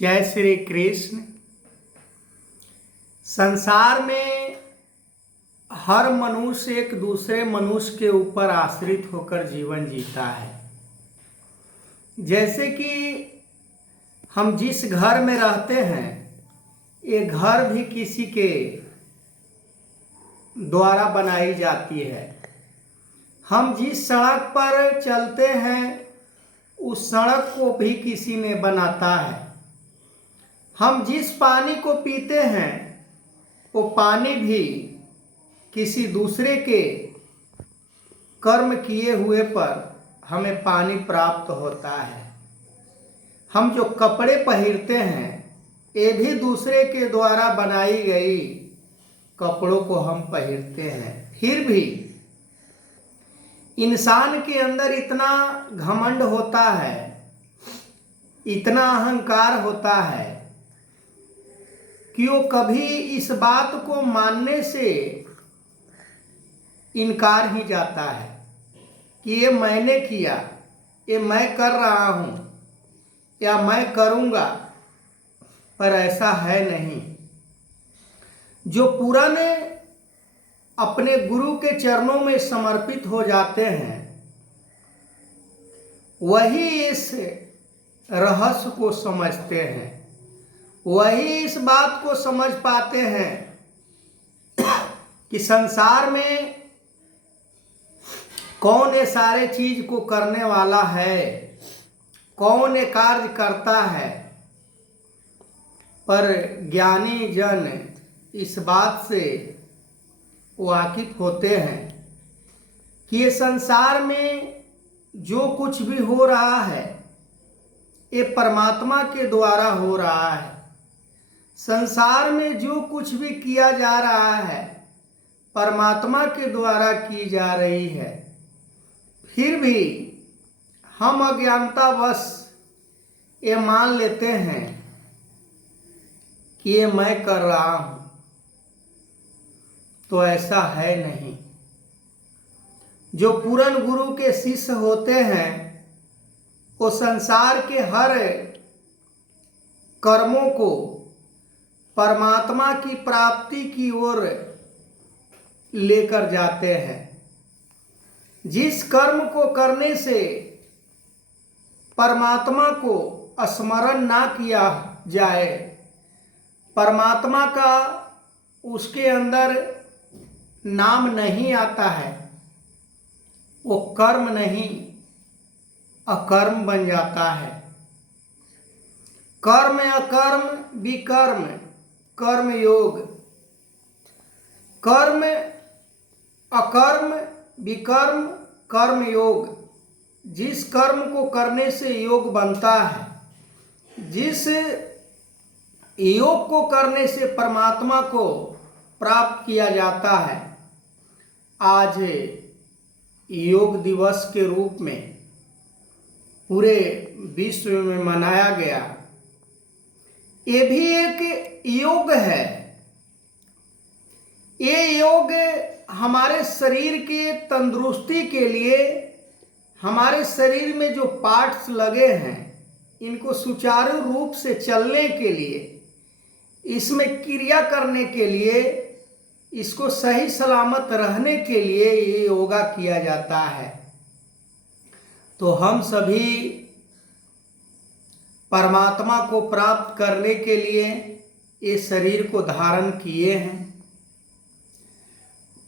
जय श्री कृष्ण। संसार में हर मनुष्य एक दूसरे मनुष्य के ऊपर आश्रित होकर जीवन जीता है। जैसे कि हम जिस घर में रहते हैं, ये घर भी किसी के द्वारा बनाई जाती है। हम जिस सड़क पर चलते हैं, उस सड़क को भी किसी ने बनाता है। हम जिस पानी को पीते हैं, वो पानी भी किसी दूसरे के कर्म किए हुए पर हमें पानी प्राप्त होता है। हम जो कपड़े पहनते हैं, ये भी दूसरे के द्वारा बनाई गई कपड़ों को हम पहनते हैं। फिर भी इंसान के अंदर इतना घमंड होता है, इतना अहंकार होता है कि वो कभी इस बात को मानने से इनकार ही जाता है कि ये मैंने किया, ये मैं कर रहा हूँ या मैं करूँगा, पर ऐसा है नहीं। जो पुराने अपने गुरु के चरणों में समर्पित हो जाते हैं, वही इस रहस्य को समझते हैं, वही इस बात को समझ पाते हैं कि संसार में कौन ये सारे चीज को करने वाला है, कौन ये कार्य करता है। पर ज्ञानी जन इस बात से वाकिफ होते हैं कि ये संसार में जो कुछ भी हो रहा है, ये परमात्मा के द्वारा हो रहा है। संसार में जो कुछ भी किया जा रहा है, परमात्मा के द्वारा की जा रही है। फिर भी हम अज्ञानतावश ये मान लेते हैं कि ये मैं कर रहा हूं, तो ऐसा है नहीं। जो पूर्ण गुरु के शिष्य होते हैं, वो संसार के हर कर्मों को परमात्मा की प्राप्ति की ओर लेकर जाते हैं। जिस कर्म को करने से परमात्मा को स्मरण ना किया जाए, परमात्मा का उसके अंदर नाम नहीं आता है, वो कर्म नहीं अकर्म बन जाता है। कर्म अकर्म विकर्म कर्म योग, कर्म अकर्म विकर्म कर्म योग। जिस कर्म को करने से योग बनता है, जिस योग को करने से परमात्मा को प्राप्त किया जाता है, आज योग दिवस के रूप में पूरे विश्व में मनाया गया। ये भी एक योग है। ये योग हमारे शरीर के तंदुरुस्ती के लिए, हमारे शरीर में जो पार्ट्स लगे हैं, इनको सुचारू रूप से चलने के लिए, इसमें क्रिया करने के लिए, इसको सही सलामत रहने के लिए ये योगा किया जाता है। तो हम सभी परमात्मा को प्राप्त करने के लिए ये शरीर को धारण किए हैं।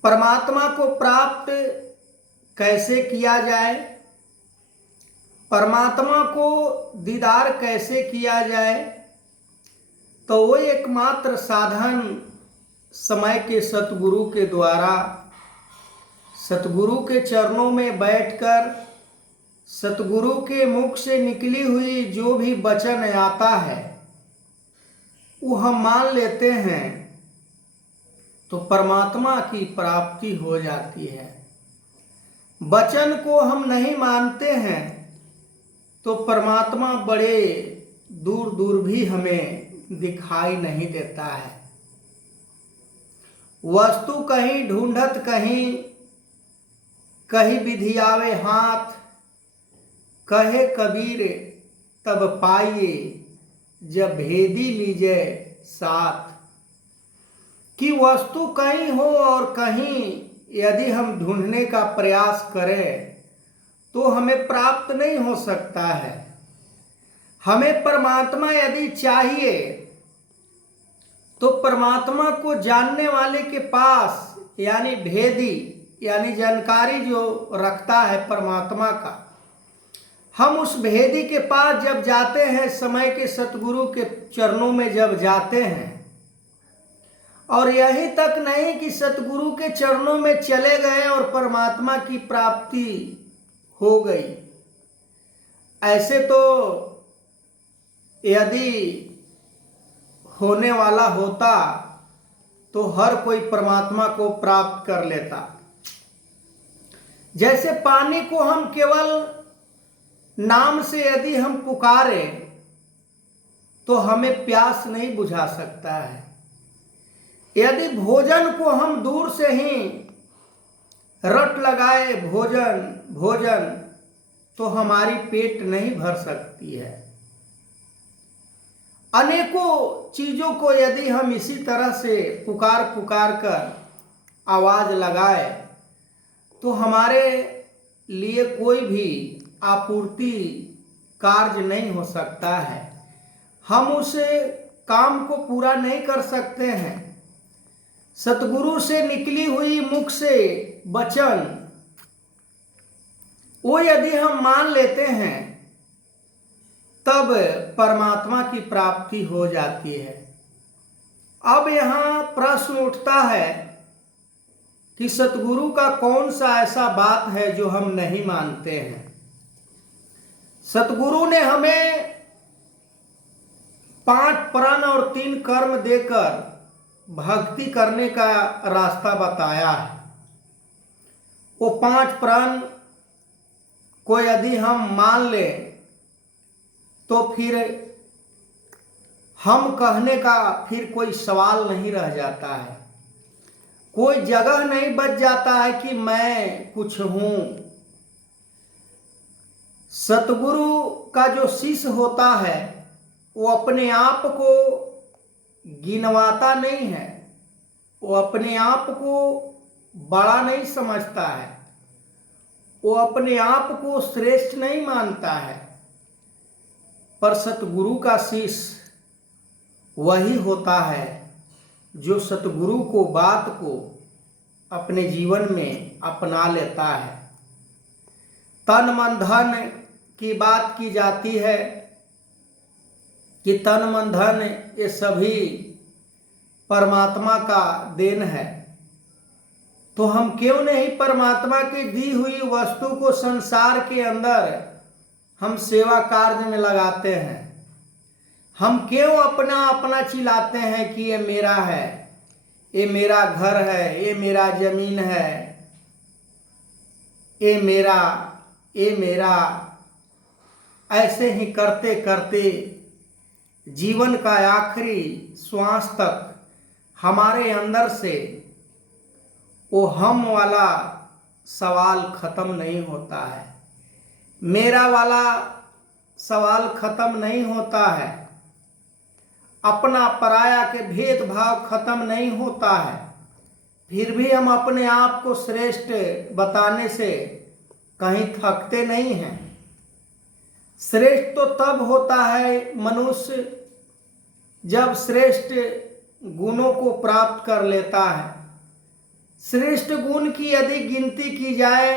परमात्मा को प्राप्त कैसे किया जाए, परमात्मा को दीदार कैसे किया जाए, तो वो एकमात्र साधन समय के सतगुरु के द्वारा, सतगुरु के चरणों में बैठकर सतगुरु के मुख से निकली हुई जो भी वचन आता है, वो हम मान लेते हैं, तो परमात्मा की प्राप्ति हो जाती है। वचन को हम नहीं मानते हैं, तो परमात्मा बड़े दूर दूर भी हमें दिखाई नहीं देता है। वस्तु कहीं ढूंढत कहीं, कहीं विधि आवे हाथ, कहे कबीर तब पाइए जब भेदी लीजे साथ। कि वस्तु कहीं हो और कहीं यदि हम ढूंढने का प्रयास करें तो हमें प्राप्त नहीं हो सकता है। हमें परमात्मा यदि चाहिए तो परमात्मा को जानने वाले के पास, यानी भेदी यानी जानकारी जो रखता है परमात्मा का, हम उस भेदी के पास जब जाते हैं, समय के सतगुरु के चरणों में जब जाते हैं, और यही तक नहीं कि सतगुरु के चरणों में चले गए और परमात्मा की प्राप्ति हो गई। ऐसे तो यदि होने वाला होता तो हर कोई परमात्मा को प्राप्त कर लेता। जैसे पानी को हम केवल नाम से यदि हम पुकारे तो हमें प्यास नहीं बुझा सकता है। यदि भोजन को हम दूर से ही रट लगाए भोजन भोजन तो हमारी पेट नहीं भर सकती है। अनेकों चीजों को यदि हम इसी तरह से पुकार पुकार कर आवाज लगाए तो हमारे लिए कोई भी आपूर्ति कार्य नहीं हो सकता है। हम उस काम को पूरा नहीं कर सकते हैं। सतगुरु से निकली हुई मुख से वचन वो यदि हम मान लेते हैं तब परमात्मा की प्राप्ति हो जाती है। अब यहाँ प्रश्न उठता है कि सतगुरु का कौन सा ऐसा बात है जो हम नहीं मानते हैं। सतगुरु ने हमें 5 प्रण और 3 कर्म देकर भक्ति करने का रास्ता बताया है। वो 5 प्रण को यदि हम मान लें तो फिर हम कहने का फिर कोई सवाल नहीं रह जाता है। कोई जगह नहीं बच जाता है कि मैं कुछ हूं। सतगुरु का जो शिष्य होता है वो अपने आप को गिनवाता नहीं है, वो अपने आप को बड़ा नहीं समझता है, वो अपने आप को श्रेष्ठ नहीं मानता है। पर सतगुरु का शिष्य वही होता है जो सतगुरु को बात को अपने जीवन में अपना लेता है। तन मन धन की बात की जाती है कि तन मन धन ये सभी परमात्मा का देन है, तो हम क्यों नहीं परमात्मा की दी हुई वस्तु को संसार के अंदर हम सेवा कार्य में लगाते हैं। हम क्यों अपना अपना चिल्लाते हैं कि ये मेरा है, ये मेरा घर है, ये मेरा जमीन है, ये मेरा। ऐसे ही करते करते जीवन का आखिरी श्वास तक हमारे अंदर से वो हम वाला सवाल खत्म नहीं होता है, मेरा वाला सवाल खत्म नहीं होता है, अपना पराया के भेदभाव खत्म नहीं होता है। फिर भी हम अपने आप को श्रेष्ठ बताने से कहीं थकते नहीं हैं। श्रेष्ठ तो तब होता है मनुष्य जब श्रेष्ठ गुणों को प्राप्त कर लेता है। श्रेष्ठ गुण की यदि गिनती की जाए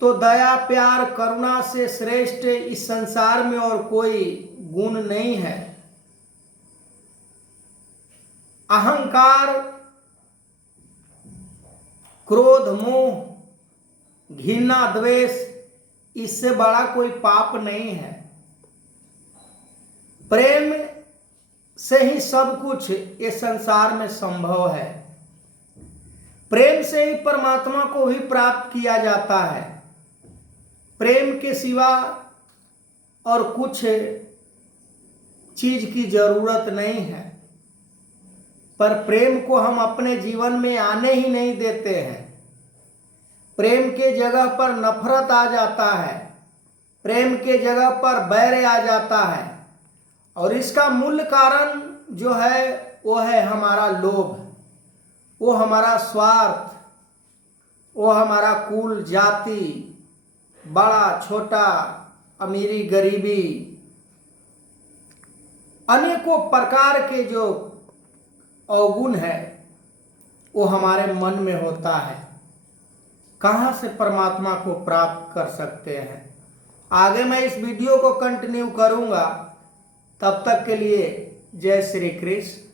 तो दया प्यार करुणा से श्रेष्ठ इस संसार में और कोई गुण नहीं है। अहंकार, क्रोध, मोह, घृणा, द्वेष, इससे बड़ा कोई पाप नहीं है। प्रेम से ही सब कुछ ये संसार में संभव है। प्रेम से ही परमात्मा को भी प्राप्त किया जाता है। प्रेम के सिवा और कुछ चीज की जरूरत नहीं है, पर प्रेम को हम अपने जीवन में आने ही नहीं देते हैं। प्रेम के जगह पर नफरत आ जाता है, प्रेम के जगह पर बैर आ जाता है, और इसका मूल कारण जो है वो है हमारा लोभ, वो हमारा स्वार्थ, वो हमारा कुल जाति, बड़ा छोटा, अमीरी गरीबी, अनेकों प्रकार के जो अवगुण है वो हमारे मन में होता है। कहाँ से परमात्मा को प्राप्त कर सकते हैं? आगे मैं इस वीडियो को कंटिन्यू करूँगा। तब तक के लिए जय श्री कृष्ण।